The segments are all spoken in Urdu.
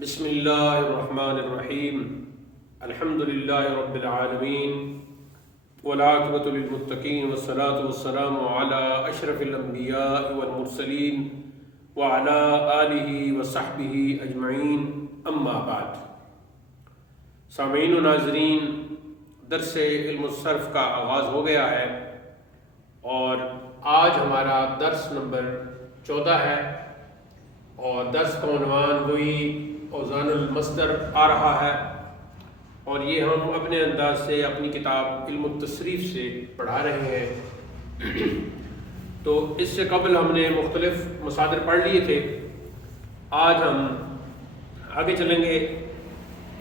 بسم اللہ الرحمن الرحیم الحمد للہ رب العالمین والعاقبۃ للمتقین والصلاة والسلام علی اشرف الانبیاء والمرسلین وعلی آلہ وصحبہ اجمعین اما بعد۔ سامعین و ناظرین، درس علم الصرف کا آغاز ہو گیا ہے اور آج ہمارا درس نمبر 14 ہے اور درس کا عنوان وہی اوزان المصدر آ رہا ہے اور یہ ہم اپنے انداز سے اپنی کتاب علم التصریف سے پڑھا رہے ہیں۔ تو اس سے قبل ہم نے مختلف مصادر پڑھ لیے تھے، آج ہم آگے چلیں گے۔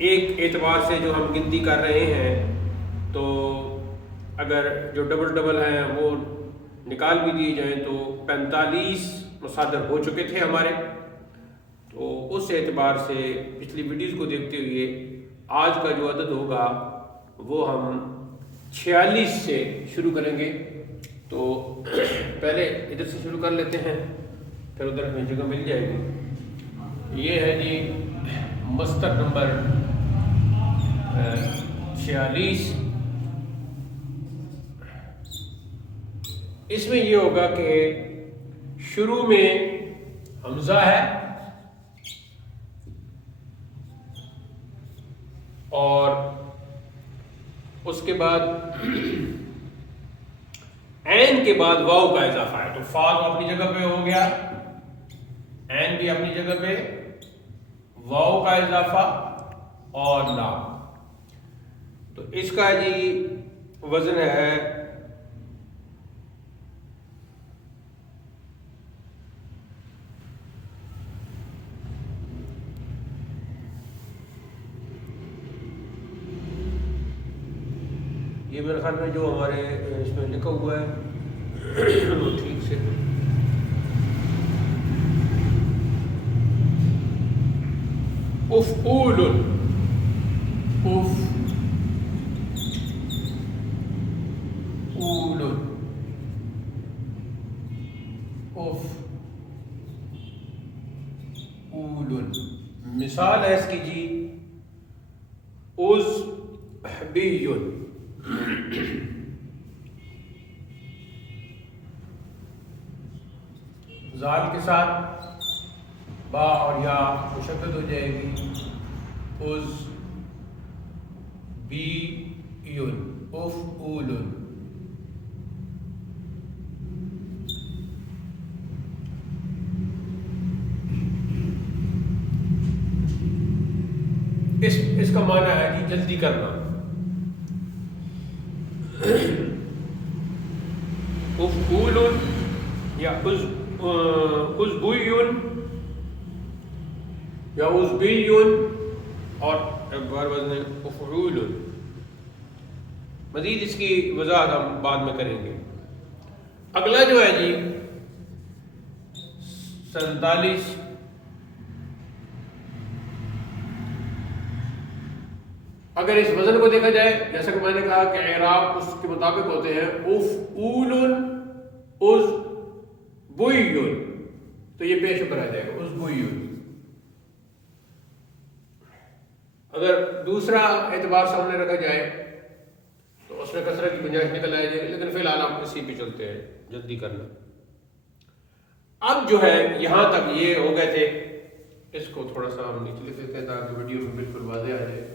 ایک اعتبار سے جو ہم گنتی کر رہے ہیں تو اگر جو ڈبل ہیں وہ نکال بھی دیے جائیں تو 45 مصادر ہو چکے تھے ہمارے۔ تو اس اعتبار سے پچھلی ویڈیوز کو دیکھتے ہوئے آج کا جو عدد ہوگا وہ ہم 46 سے شروع کریں گے۔ تو پہلے ادھر سے شروع کر لیتے ہیں، پھر ادھر ہمیں جگہ مل جائے گی۔ یہ ہے جی مصدر نمبر 46۔ اس میں یہ ہوگا کہ شروع میں حمزہ ہے اور اس کے بعد عین کے بعد واو کا اضافہ ہے، تو فا تو اپنی جگہ پہ ہو گیا، عین بھی اپنی جگہ پہ، واو کا اضافہ اور لام۔ تو اس کا جی وزن ہے یہ میرے خیال میں جو ہمارے اس میں لکھا ہوا ہے وہ ٹھیک سے افعول مثال ہے اس کی جی اذبی، زال کے ساتھ با اور یا مشدد ہو جائے گی، اذ بی افعول۔ اس کا معنی ہے کہ جلدی کرنا۔ افعول یا ازبی یا ازبی اور ایک بار وزن افعول۔ مزید اس کی وضاحت ہم بعد میں کریں گے۔ اگلا جو ہے جی 47، اگر اس وزن کو دیکھا جائے جیسا کہ میں نے کہا کہ اعراب اس کے مطابق ہوتے ہیں افعول ازبی، تو یہ پیش پر آ جائے گا ازبی۔ اگر دوسرا اعتبار سامنے رکھا جائے تو اس میں کثرت کی گنجائش نکل آئے گی، لیکن فی الحال ہم اسی پہ چلتے ہیں، جلدی کرنا۔ اب جو ہے یہاں تک یہ ہو گئے تھے، اس کو تھوڑا سا ہم نیچے لکھ دیتے ہیں تاکہ ویڈیو میں بالکل واضح آ جائے۔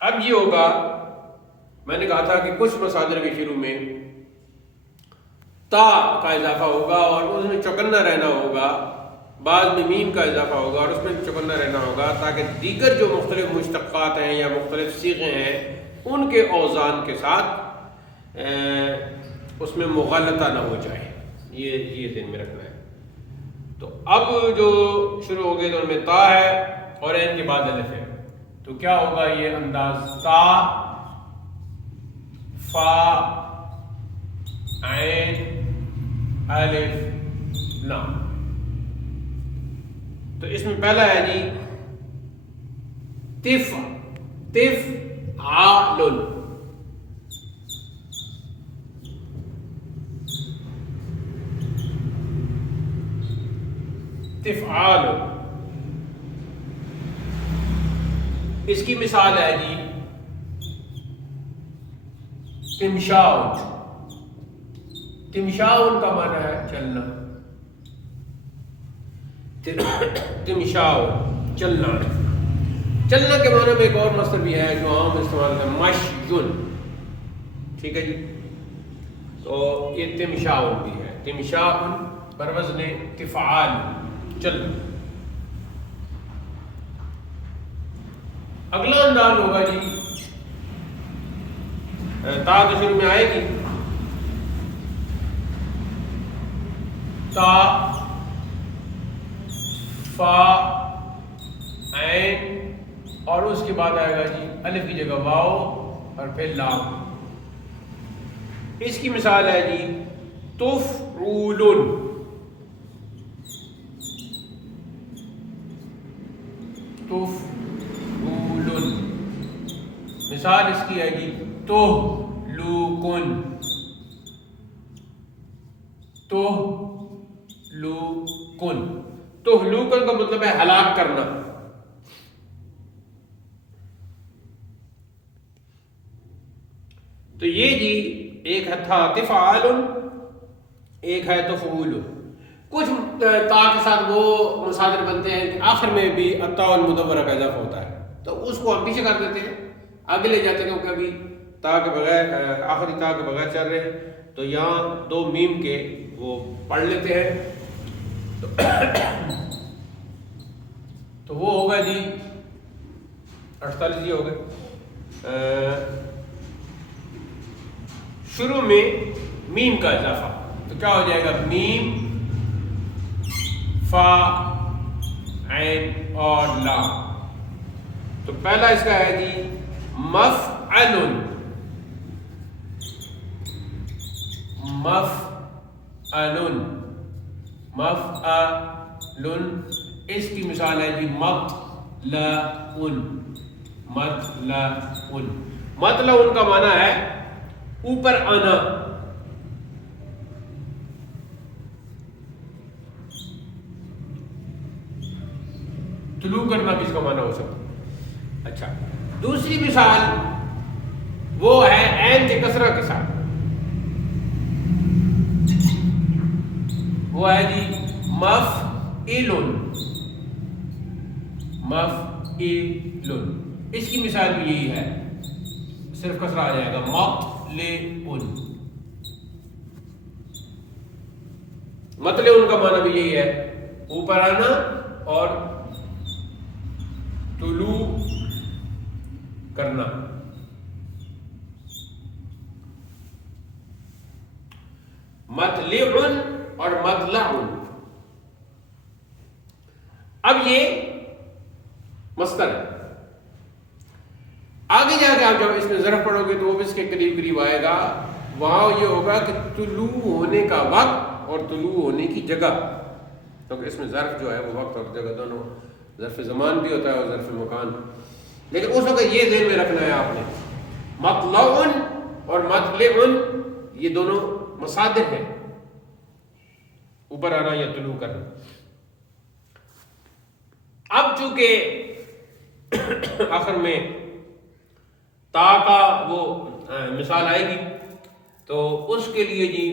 اب یہ ہوگا، میں نے کہا تھا کہ کچھ مصادر کے شروع میں تا کا اضافہ ہوگا اور اس میں چوکنا رہنا ہوگا، بعد میں میم کا اضافہ ہوگا اور اس میں بھی چوکنا رہنا ہوگا، تاکہ دیگر جو مختلف مشتقات ہیں یا مختلف صیغے ہیں ان کے اوزان کے ساتھ اس میں مغالطہ نہ ہو جائے۔ یہ ذہن میں رکھنا ہے۔ تو اب جو شروع ہو گئے تو ان میں تا ہے اور عین کے بعد الف ہے، تو کیا ہوگا یہ انداز تا فا عین الف لام۔ تو اس میں پہلا ہے جی تفعال، تفعال. اس کی مثال ہے جی تمشاؤن. تمشاؤن کا معنی ہے چلنا. تمشاؤن چلنا. چلنا کے معنی میں ایک اور مصدر بھی ہے جو عام استعمال ہے مشیون. ٹھیک ہے جی. تو یہ تمشاؤن بھی ہے. تمشاؤن پر وزن تفعال چلنا. اگلا انداز ہوگا جی تا تو شروع میں آئے گی. تا فا عین اور اس کے بعد آئے گا جی الف کی جگہ واو اور پھر لام. اس کی مثال ہے جی تفعولن. تفعولن. مثال اس کی ہے جی تہلوکن. تہلوکن. تہلوکن کا مطلب ہے ہلاک کرنا. تو یہ جی ایک تھا تفعال، ایک ہے تفعول. کچھ تا کے ساتھ وہ مصادر بنتے ہیں کہ آخر میں بھی التاء المدورہ کا اضافہ ہوتا ہے، تو اس کو ہم پیچھے کر دیتے ہیں، آگے لے جاتے ہیں کیونکہ ابھی تا کے بغیر آخری تا کے بغیر چل رہے ہیں. تو یہاں دو میم کے وہ پڑھ لیتے ہیں. تو وہ ہوگا جی 48 ہو گئے. شروع میں میم کا اضافہ تو کیا ہو جائے گا میم فا عین اور لام. تو پہلا اس کا ہے جی مفعل. مفعل. مفعل. اس کی مثال ہے جی مطلعن. مطلعن. مطلعن کا معنی ہے اوپر آنا. طلوع کرنا بھی اس کا معنی ہو سکتا. اچھا دوسری مثال وہ ہے عین کے کسرہ کے ساتھ. وہ ہے جی مفعل. مفعل. اس کی مثال بھی یہی ہے، صرف کسرہ آ جائے گا مطلعن. مطلعن کا معنی بھی یہی ہے اوپر آنا اور طلوع کرنا. مطلعن اور مطلعن. اب یہ مصدر ہے. آگے جا کے آپ جب اس میں ظرف پڑھو گے تو وہ بھی اس کے قریب قریب آئے گا. وہاں یہ ہوگا کہ طلوع ہونے کا وقت اور طلوع ہونے کی جگہ، کیونکہ اس میں ظرف جو ہے وہ وقت اور جگہ دونوں، ظرف زمان بھی ہوتا ہے اور ظرف مکان. لیکن اس وقت یہ ذہن میں رکھنا ہے آپ نے مطلعن اور مطلعن یہ دونوں مصادر ہیں، اوپر آنا یا طلوع کرنا. اب چونکہ آخر میں تا کا وہ مثال آئے گی تو اس کے لیے جی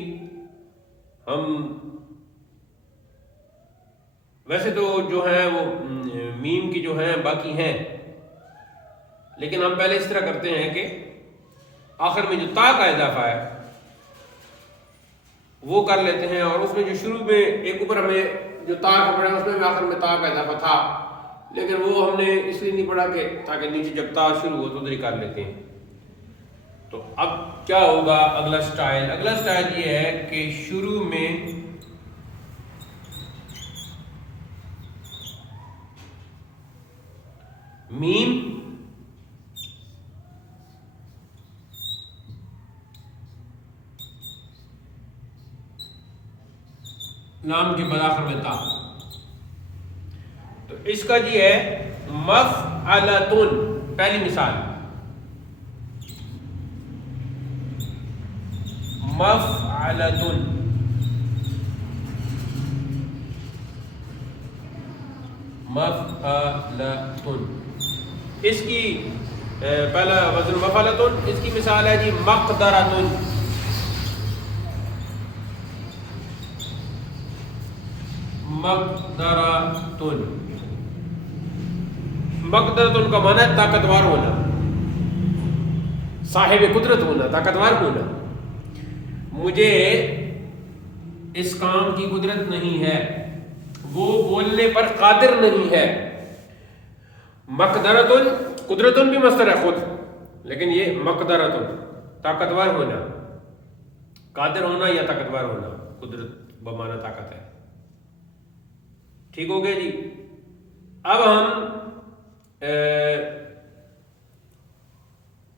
ہم ویسے تو جو ہیں وہ میم کی جو ہیں باقی ہیں، لیکن ہم پہلے اس طرح کرتے ہیں کہ آخر میں جو تا کا اضافہ ہے وہ کر لیتے ہیں، اور اس میں جو شروع میں ایک اوپر ہمیں جو تا کا پڑھا اس میں بھی آخر میں تا کا اضافہ تھا، لیکن وہ ہم نے اس لیے نہیں پڑھا کہ تاکہ نیچے جب تا شروع ہو تو ادھر ہی کر لیتے ہیں. تو اب کیا ہوگا اگلا سٹائل؟ اگلا سٹائل یہ ہے کہ شروع میں میم نام کے بآخر میں تا. تو اس کا جی ہے مفعلتن. پہلی مثال مفعلتن. مفعلتن. اس کی پہلا وزن مفعلتن، اس کی مثال ہے جی مقدرتن. مقدرتن، مقدرتن کا معنی ہے طاقتور ہونا، صاحب قدرت ہونا، طاقتور ہونا. مجھے اس کام کی قدرت نہیں ہے، وہ بولنے پر قادر نہیں ہے. مقدرتن، قدرتن بھی مصدر ہے خود، لیکن یہ مقدرتن طاقتور ہونا، قادر ہونا یا طاقتور ہونا. قدرت بمعنی طاقت ہے. ٹھیک ہو گیا جی. اب ہم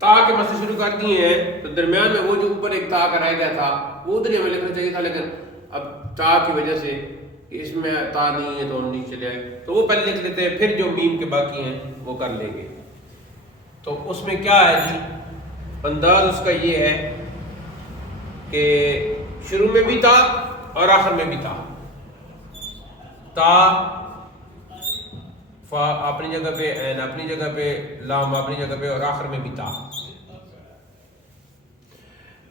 تا کے مسئلے شروع کر دیے ہیں. تو درمیان میں وہ جو اوپر ایک تا کا رہ گیا تھا وہ ادھر ہمیں لکھنا چاہیے تھا، لیکن اب تا کی وجہ سے اس میں تا نہیں ہے تو ہم نیچے چلے آئے، تو وہ پہلے لکھ لیتے ہیں، پھر جو میم کے باقی ہیں وہ کر لیں گے. تو اس میں کیا ہے جی، انداز اس کا یہ ہے کہ شروع میں بھی تا اور آخر میں بھی تا. تا فا اپنی جگہ پہ، عین اپنی جگہ پہ، لام اپنی جگہ پہ، اور آخر میں بھی تا.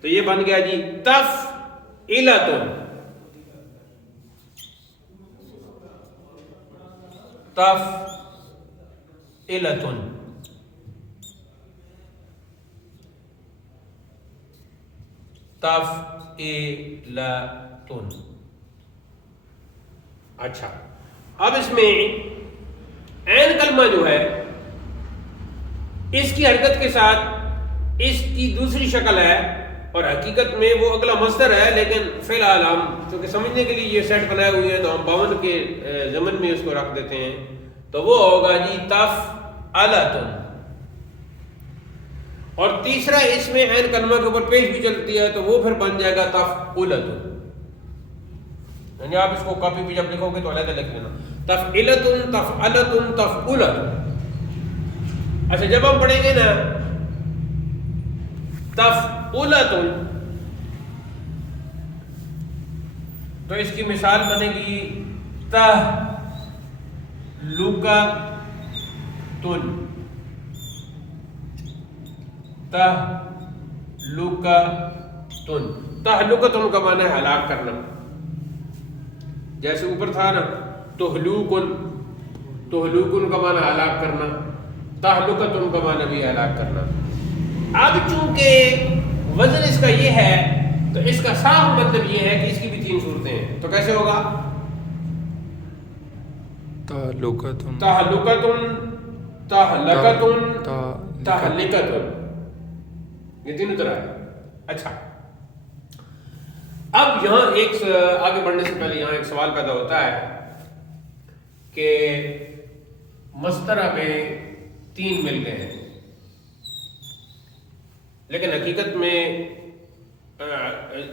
تو یہ بن گیا جی تفعیلتن. تفعیلتن، تفعیلتن. اچھا، اب اس میں عین کلمہ جو ہے اس کی حرکت کے ساتھ اس کی دوسری شکل ہے، اور حقیقت میں وہ اگلا مصدر ہے، لیکن فی الحال ہم چونکہ سمجھنے کے لیے یہ سیٹ بنائے ہوئے ہیں تو ہم 52 کے ضمن میں اس کو رکھ دیتے ہیں. تو وہ ہوگا جی تفعلتن. اور تیسرا اس میں عین کلمہ کے اوپر پیش بھی چلتی ہے تو وہ پھر بن جائے گا تفعلتن. یعنی آپ اس کو کاپی پہ جب لکھو گے تو علیحدہ لکھ لینا، تفعیلتن، تفعلتن، تفعلتن. اچھا، جب ہم پڑھیں گے نا تفعلتن تو اس کی مثال بنے گی تہلکتن. تہلکتن، تہلکتن کا معنی ہے ہلاک کرنا. جیسے اوپر تھا نا تہلوکن، تہلوکن کا معنی ہلاک کرنا، تہلکتن کا معنی بھی ہلاک کرنا. اب چونکہ وزن اس کا یہ ہے تو اس کا صاف مطلب یہ ہے کہ اس کی بھی 3 صورتیں ہیں. تو کیسے ہوگا؟ تہلکتن، تہلکتن، تہلکتن، تہلکتن، یہ تینوں طرح ہے. اچھا، اب یہاں ایک آگے بڑھنے سے پہلے یہاں ایک سوال پیدا ہوتا ہے کہ مصدر میں 3 مل گئے ہیں، لیکن حقیقت میں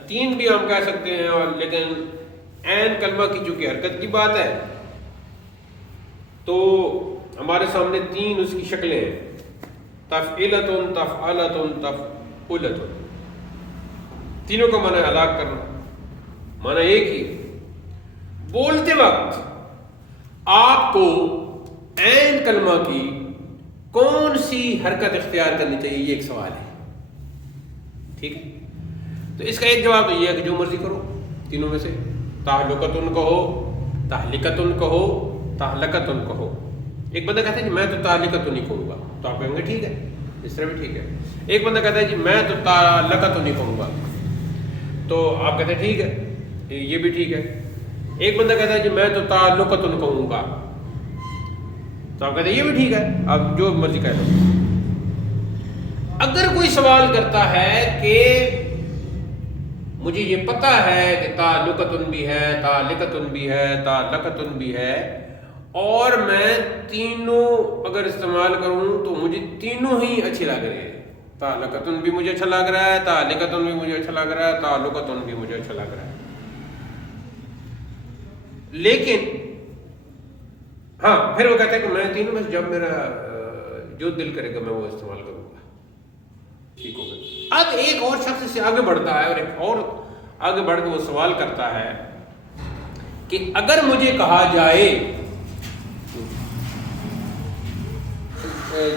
3 بھی ہم کہہ سکتے ہیں، اور لیکن عین کلمہ کی چونکہ حرکت کی بات ہے تو ہمارے سامنے 3 اس کی شکلیں ہیں، تفعیلتن، تفعلتن، تفعلتن. تینوں کا معنی ہلاک کرنا، معنی ایک ہی. بولتے وقت آپ کو عین کلمہ کی کون سی حرکت اختیار کرنی چاہیے، یہ ایک سوال ہے. ٹھیک ہے، تو اس کا ایک جواب تو یہ ہے کہ جو مرضی کرو تینوں میں سے. تہلکتن کہو، تہلکتن کہو، تہلکتن کہو. ایک بندہ کہتا ہے کہ میں تو تہلکتن نہیں کہوں گا، تو آپ کہیں گے ٹھیک ہے، اس طرح بھی ٹھیک ہے. ایک بندہ کہتا ہے جی میں تو تہلکتن نہیں کہوں گا، تو آپ کہتے ہیں ٹھیک ہے، یہ بھی ٹھیک ہے. ایک بندہ کہتا ہے جی میں تو تہلکتن کہوں گا، تو آپ کہتے ہیں یہ بھی ٹھیک ہے، آپ جو مرضی کہہ لو. اگر کوئی سوال کرتا ہے کہ مجھے یہ پتا ہے کہ تہلکتن بھی ہے، تہلکتن بھی ہے، تہلکتن بھی ہے، اور میں تینوں اگر استعمال کروں تو مجھے تینوں ہی اچھی لگ رہے ہیں. تہلکتن بھی مجھے اچھا لگ رہا ہے، تہلکتن بھی مجھے اچھا لگ رہا ہے، تہلکتن بھی مجھے اچھا لگ رہا ہے، لیکن ہاں پھر وہ کہتا ہے کہ میں تینوں میں جب میرا جو دل کرے گا میں وہ استعمال کروں گا. ٹھیک ہوگا. اب ایک اور شخص سے آگے بڑھتا ہے اور ایک اور آگے بڑھ کے وہ سوال کرتا ہے کہ اگر مجھے کہا جائے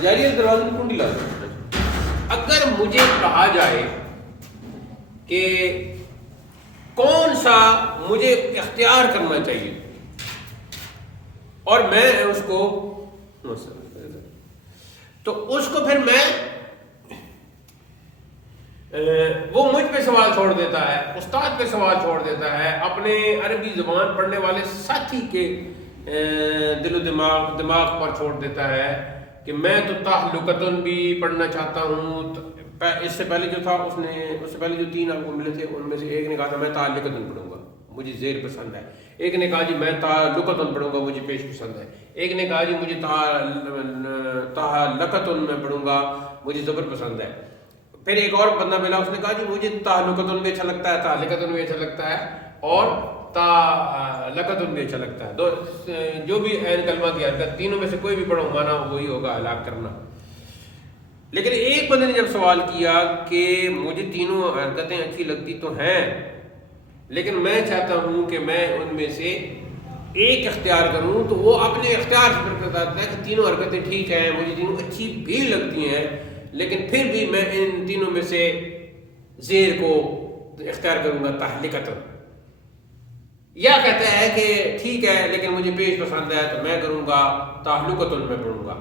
جاریہ دروازے کی کنڈی لازم ہونا چاہیے۔ اگر مجھے کہا جائے کہ کون سا مجھے اختیار کرنا چاہیے اور میں اس کو تو اس کو پھر میں وہ مجھ پہ سوال چھوڑ دیتا ہے، استاد پہ سوال چھوڑ دیتا ہے، اپنے عربی زبان پڑھنے والے ساتھی کے دل و دماغ پر چھوڑ دیتا ہے کہ میں تو تعلقتن بھی پڑھنا چاہتا ہوں۔ اس سے پہلے جو تھا اس سے پہلے جو 3 آپ کو ملے تھے ان میں سے ایک نے کہا تھا میں تعلقتن پڑھوں گا، مجھے زیر پسند ہے، ایک نے کہا جی میں تعلقتن پڑھوں گا، مجھے پیش پسند ہے، ایک نے کہا جی مجھے تعلقتن میں پڑھوں گا، مجھے زبر پسند ہے۔ پھر ایک اور بندہ ملا، اس نے کہا جی مجھے تعلقتن بھی اچھا لگتا ہے، تعلقتن بھی اچھا لگتا ہے اور تعلقتن بھی اچھا لگتا ہے۔ جو بھی عین کلمہ کی حرکت تینوں میں سے کوئی بھی پڑھو مانا وہی ہوگا، ہلاک کرنا۔ لیکن ایک بندے نے جب سوال کیا کہ مجھے تینوں حرکتیں اچھی لگتی تو ہیں لیکن میں چاہتا ہوں کہ میں ان میں سے ایک اختیار کروں، تو وہ اپنے اختیار سے بتاتا ہے کہ تینوں حرکتیں ٹھیک ہیں، مجھے تینوں اچھی بھی لگتی ہیں لیکن پھر بھی میں ان تینوں میں سے زیر کو اختیار کروں گا تعلقتن، یا کہتا ہے کہ ٹھیک ہے لیکن مجھے پیش پسند ہے تو میں کروں گا تعلقتن میں پڑھوں گا،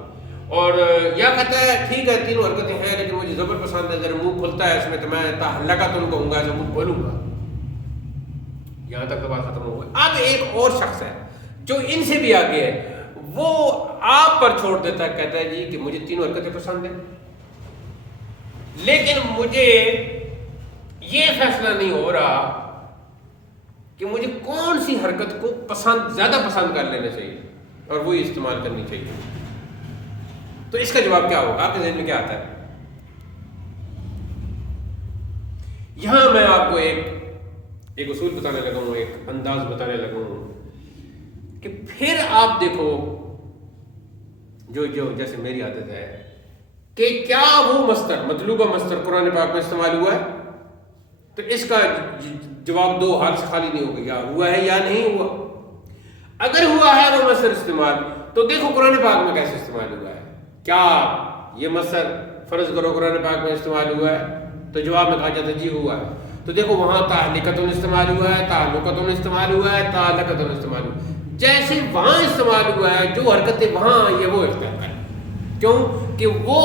اور یا کہتا ہے ٹھیک ہے تینوں حرکتیں ہیں لیکن مجھے زبر پسند ہے، ذرا منہ کھلتا ہے اس میں تو میں تعلقتن کہوں گا، ایسے منہ کھولوں گا۔ یہاں تک تو بات ختم ہو گئی۔ اب ایک اور شخص ہے جو ان سے بھی آگے ہے، وہ آپ پر چھوڑ دیتا ہے، کہتا ہے جی کہ مجھے تینوں حرکتیں پسند ہیں لیکن مجھے یہ فیصلہ نہیں ہو رہا کہ مجھے کون سی حرکت کو زیادہ پسند کر لینا چاہیے اور وہی استعمال کرنی چاہیے۔ تو اس کا جواب کیا ہوگا؟ آپ کے ذہن میں کیا آتا ہے؟ یہاں میں آپ کو ایک اصول بتانے لگا ہوں، ایک انداز بتانے لگا ہوں کہ پھر آپ دیکھو جو جیسے میری عادت ہے کہ کیا وہ مصدر مطلوبہ مصدر قرآن پاک میں استعمال ہوا ہے، تو اس کا جواب 2 حال سے خالی نہیں ہوگا، یا ہوا ہے یا نہیں ہوا۔ اگر ہوا ہے وہ مصدر استعمال تو دیکھو قرآن پاک میں کیسے استعمال ہوا ہے، کیا یہ مصدر فرض کرو قرآن پاک میں استعمال ہوا ہے تو جواب میں کہا جاتا ہے جی ہوا ہے، تو دیکھو وہاں تعلقتن استعمال ہوا ہے، تعلقتن استعمال ہوا ہے، تعلقتن استعمال ہوا ہے، جیسے وہاں استعمال ہوا ہے جو حرکتیں وہاں آئی ہیں وہ اختیار کریں۔ کیوں کہ وہ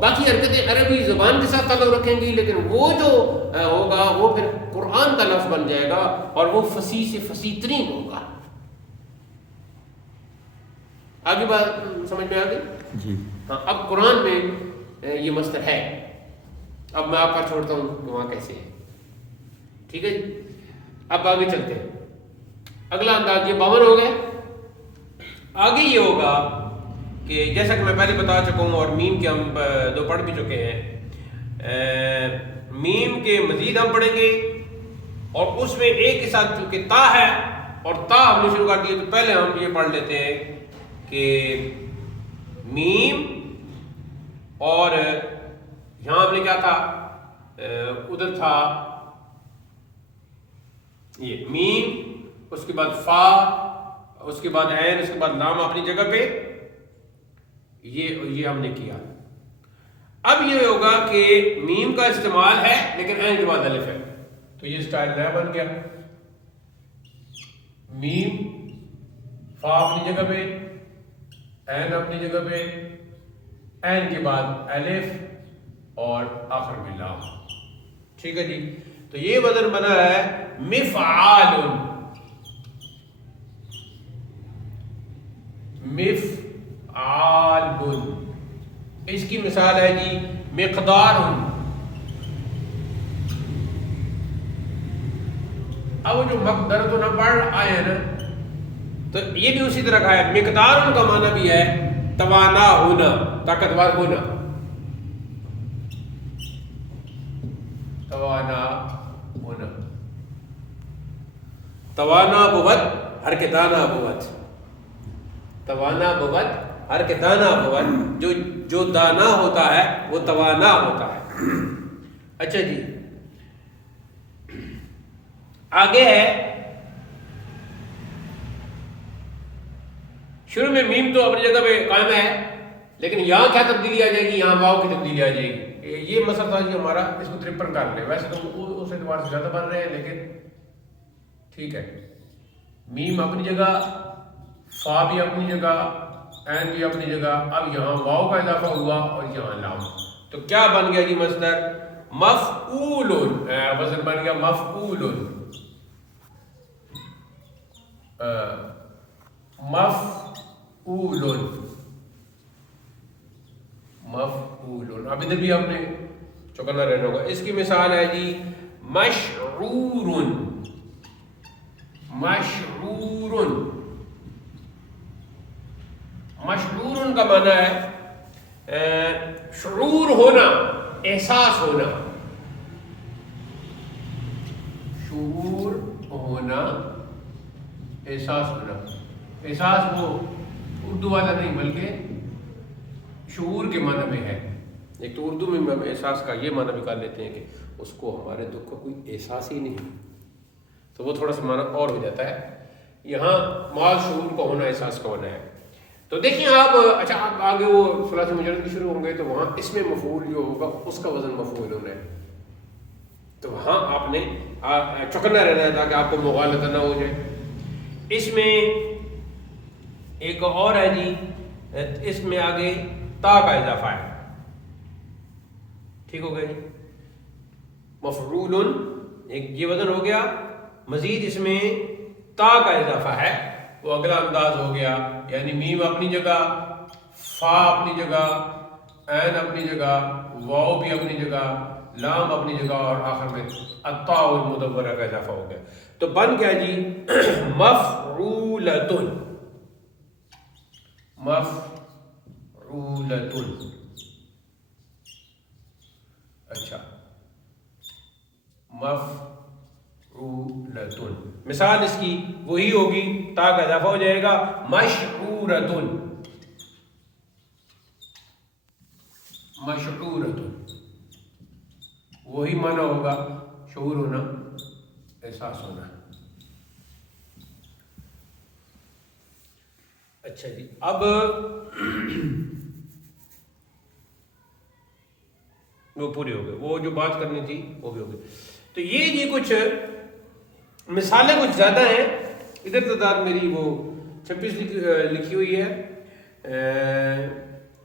باقی حرکتیں عربی زبان کے ساتھ تعلق رکھیں گی لیکن وہ جو ہوگا وہ پھر قرآن کا لفظ بن جائے گا اور وہ فصیح سے فصیح ترین ہوگا۔ آگے بات سمجھ میں آ گئی؟ جی ہاں، اب قرآن میں یہ مصدر ہے، اب میں آپ پر چھوڑتا ہوں کہ وہاں کیسے ہے، ٹھیک ہے جی۔ اب آگے چلتے ہیں، اگلا انداز یہ 52 ہو گئے۔ آگے یہ ہوگا کہ جیسا کہ میں پہلے بتا چکا ہوں اور میم کے ہم 2 پڑھ بھی چکے ہیں، میم کے مزید ہم پڑھیں گے اور اس میں ایک کے ساتھ چونکہ تا ہے اور تا ہم نے شروع کر دیا تو پہلے ہم یہ پڑھ لیتے ہیں کہ میم اور یہاں ہم نے کیا تھا، ادھر تھا یہ میم، اس کے بعد فا، اس کے بعد عین، اس کے بعد لام اپنی جگہ پہ، یہ ہم نے کیا۔ اب یہ ہوگا کہ میم کا استعمال ہے لیکن عین کے بعد الف ہے، تو یہ سٹائل نیا بن گیا، میم فا اپنی جگہ پہ، عین اپنی جگہ پہ، عین کے بعد الف اور آخر میں لام، ٹھیک ہے جی۔ تو یہ وزن بنا ہے مفعال، مفعال، اس کی مثال ہے جی مقدار۔ اب جو مقدر تو نہ پڑھ آئے ہیں نا، تو یہ بھی اسی طرح کا ہے، مقدار کا معنی بھی ہے توانا ہونا، طاقتور ہونا، توانا ہونا، توانا بوت ہر کے دانا بوت، توانا بوت ہر کے دانا بوت، جو دانا ہوتا ہے وہ توانا ہوتا ہے۔ اچھا جی، آگے ہے، شروع میں میم تو اپنی جگہ پہ قائم ہے لیکن یہاں کیا تبدیلی آ جائے گی؟ یہاں واو کی تبدیلی آ جائے گی. یہ مسئلہ تھا جی ہمارا، اس کو 53 کر لیں. ویسے تو اس اعتبار سے زیادہ بن رہے ہیں لیکن ٹھیک ہے. میم اپنی جگہ، فا بھی اپنی جگہ، عین بھی اپنی جگہ. اب یہاں واو کا اضافہ ہوا اور یہاں لام. تو کیا بن گیا جی مصدر؟ مفعول. وزن بن گیا مفعول. مفعول. مفعول. اب ادھر بھی آپ نے چوکنا رہنا ہوگا. اس کی مثال ہے جی مشعور. مشعور. مشعور کا معنی ہے شعور ہونا، احساس ہونا. شعور ہونا، احساس ہونا. احساس وہ اردو والا نہیں بلکہ شعور کے معنی میں ہے. ایک تو اردو میں ہم احساس کا یہ معنی بھی کر لیتے ہیں کہ اس کو ہمارے دکھ کا کوئی احساس ہی نہیں، تو وہ تھوڑا سا معنی اور ہو جاتا ہے. یہاں مال شعور کا ہونا، احساس کا ہونا ہے. تو دیکھیں آپ، اچھا آپ آگے وہ ثلاثی مجرد بھی شروع ہوں گے تو وہاں اس میں مفعول جو ہوگا اس کا وزن مفعول ہونا ہے. تو وہاں آپ نے چوکنا رہنا ہے تاکہ آپ کو مغالطہ نہ ہو جائے. اس میں ایک اور ہے جی، اس میں آگے تا کا اضافہ ہے. ٹھیک ہو گیا جی. مفعول ایک یہ وزن ہو گیا، مزید اس میں تا کا اضافہ ہے. وہ اگلا انداز ہو گیا، یعنی میم اپنی جگہ، فا اپنی جگہ، عین اپنی جگہ، واو بھی اپنی جگہ، لام اپنی جگہ، اور آخر میں الطاء المدورہ کا اضافہ ہو گیا. تو بن گیا جی مفعولۃ. مفعولۃ. اچھا، مفعولۃ. مثال اس کی وہی ہوگی، تا کا اضافہ ہو جائے گا مشعورۃ. مشعورۃ وہی معنی ہوگا، شعور ہونا، احساس ہونا. اچھا جی، اب وہ پورے ہو گئے، وہ جو بات کرنی تھی وہ بھی ہو گئی. تو یہ جی کچھ مثالیں کچھ زیادہ ہیں. ادھر تعداد میری وہ 26 لکھی ہوئی ہے،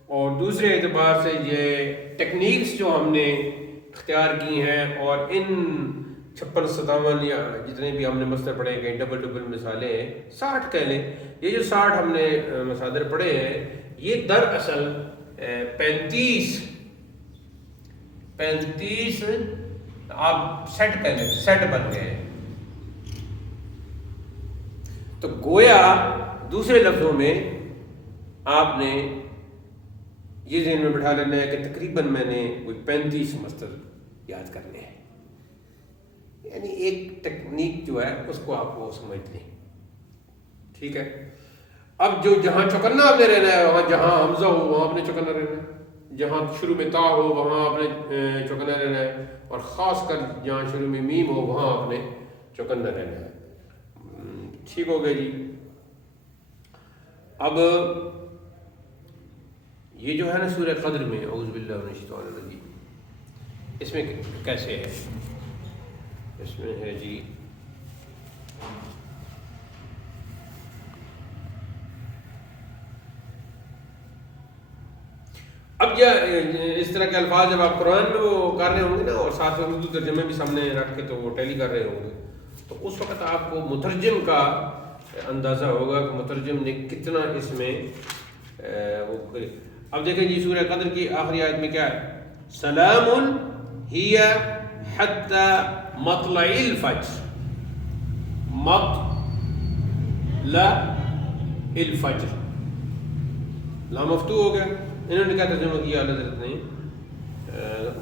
اور دوسرے اعتبار سے یہ ٹیکنیکس جو ہم نے اختیار کی ہیں، اور ان 56 57 یا جتنے بھی ہم نے مصدر پڑھے ہیں کہ ڈبل مثالیں ہیں، 60 کہہ لیں. یہ جو 60 ہم نے مصادر پڑھے ہیں، یہ دراصل 35 آپ سیٹ کہہ لیں، سیٹ بن گئے ہیں. تو گویا دوسرے لفظوں میں آپ نے یہ ذہن میں بٹھا لینا ہے کہ تقریباً میں نے کوئی 35 مصدر یاد کرنے ہیں. یعنی ایک ٹیکنیک جو ہے اس کو آپ وہ سمجھ لیں. ٹھیک ہے. اب جو جہاں چوکنا آپ نے رہنا ہے، وہاں جہاں حمزہ ہو وہاں آپ نے چوکنا رہنا ہے، جہاں شروع میں تا ہو وہاں آپ نے چوکنا رہنا ہے، اور خاص کر جہاں شروع میں میم ہو وہاں آپ نے چوکنا رہنا ہے. ٹھیک ہو گیا جی. اب یہ جو ہے نا سورہ قدر میں، اعوذ باللہ من الشیطان الرجیم، اس میں کیسے ہے؟ اس میں ہے جی اب اس طرح کے الفاظ جب آپ قرآن میں وہ کر رہے ہوں گے نا، اور ساتھ میں اردو ترجمے بھی سامنے رکھ کے تو وہ ٹیلی کر رہے ہوں گے، تو اس وقت آپ کو مترجم کا اندازہ ہوگا کہ مترجم نے کتنا اس میں وہ. اب دیکھیں جی سورہ قدر کی آخری آیت میں کیا ہے؟ سلام ہی حتی مطلع الفجر. مطلع الفجر، لام مفتوح ہو گیا. انہوں نے کیا ترجمہ کیا حضرت نے؟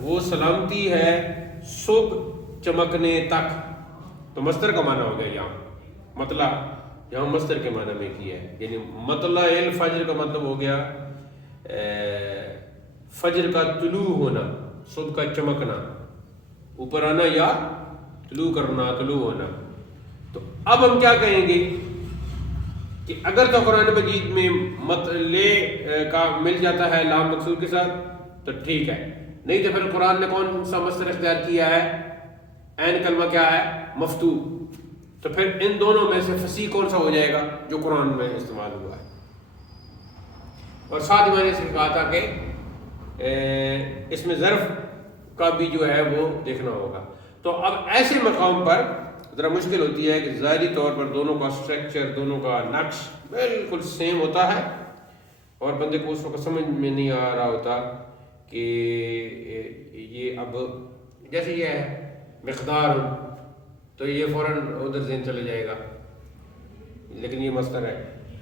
وہ سلامتی ہے صبح چمکنے تک. تو مصدر کا معنی ہو گیا یہاں مطلع، یہاں مصدر کے معنی میں کیا ہے. یعنی مطلع الفجر کا مطلب ہو گیا فجر کا طلوع ہونا، صبح کا چمکنا، اوپر آنا یا طلوع کرنا، طلوع ہونا. تو اب ہم کیا کہیں گے؟ کہ اگر تو قرآن مجید میں لے کا مل جاتا ہے لام مقصور کے ساتھ تو ٹھیک ہے، نہیں تو پھر قرآن نے کون سا مصدر اختیار کیا ہے؟ عین کلمہ کیا ہے؟ مفتوح. تو پھر ان دونوں میں سے فصیح کون سا ہو جائے گا؟ جو قرآن میں استعمال ہوا ہے. اور ساتھ ہی میں نے اس کہا تھا کہ اس میں ظرف کا بھی جو ہے وہ دیکھنا ہوگا. تو اب ایسے مقام پر ذرا مشکل ہوتی ہے کہ ظاہری طور پر دونوں کا اسٹرکچر، دونوں کا نقش بالکل سیم ہوتا ہے اور بندے کو اس وقت سمجھ میں نہیں آ رہا ہوتا کہ یہ اب جیسے یہ ہے مقدار تو یہ فوراً ادھر ذہن چلے جائے گا، لیکن یہ مصدر ہے.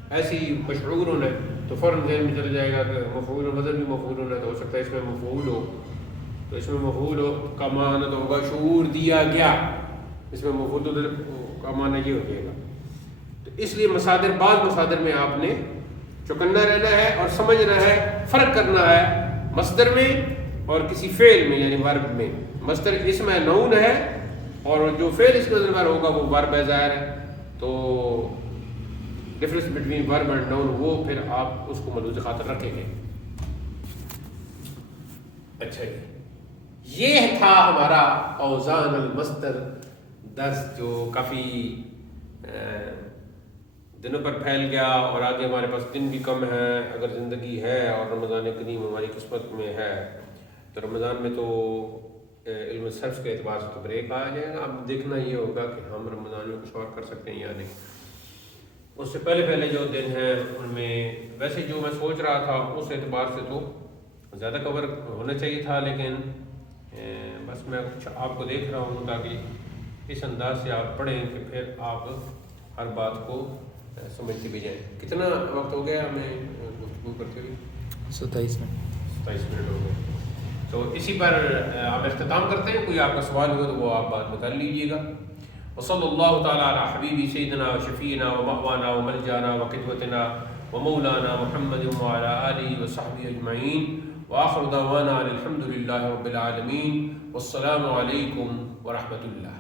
ایسی مشعور ہونا ہے تو فوراً ذہن میں چلے جائے گا کہ مفعول وزن بھی مفعول ہونا ہے، تو ہو سکتا ہے اس میں مفعول ہو، تو اس میں مفعول ہو کا معنی تو ہوگا شعور دیا گیا، اس میں مفعول کا معنی یہ ہو جائے گا. تو اس لیے مصادر، بعض مصادر میں آپ نے چوکنا رہنا ہے اور سمجھنا ہے، فرق کرنا ہے مصدر میں اور کسی فعل میں یعنی ورب میں. مصدر اسم ہے، نون ہے، اور جو فعل اس کے اندر ہوگا وہ ورب ہے ظاہر ہے. تو ڈفرنس بٹوین ورب اینڈ نون وہ پھر آپ اس کو ملحوظ خاطر رکھیں گے. اچھا جی، یہ تھا ہمارا اوزان المصدر درس جو کافی دنوں پر پھیل گیا، اور آگے ہمارے پاس دن بھی کم ہیں اگر زندگی ہے اور رمضان کریم ہماری قسمت میں ہے. تو رمضان میں تو علم صرف کے اعتبار سے تو بریک آ جائے گا. اب دیکھنا یہ ہوگا کہ ہم رمضان میں کچھ اور کر سکتے ہیں یا نہیں. اس سے پہلے جو دن ہیں ان میں ویسے جو میں سوچ رہا تھا اس اعتبار سے تو زیادہ کور ہونا چاہیے تھا، لیکن بس میں کچھ آپ کو دیکھ رہا ہوں تاکہ اس انداز سے آپ پڑھیں کہ پھر آپ ہر بات کو سمجھتے بھی جائیں. کتنا وقت ہو گیا ہمیں گفتگو کرتے ہوئے؟ 27 منٹ ہو گئے. تو اسی پر آپ اختتام کرتے ہیں. کوئی آپ کا سوال ہو تو وہ آپ بعد میں کر لیجیے گا. وصلی اللہ تعالیٰ علی حبیبی سیدنا و شفیعنا و مأوانا و ملجانا و قدوتنا و مولانا محمد وعلی آلہ و صحبہ اجمعین، وآخر دعوانا الحمد للہ رب العالمین، والسلام علیکم ورحمۃ اللہ.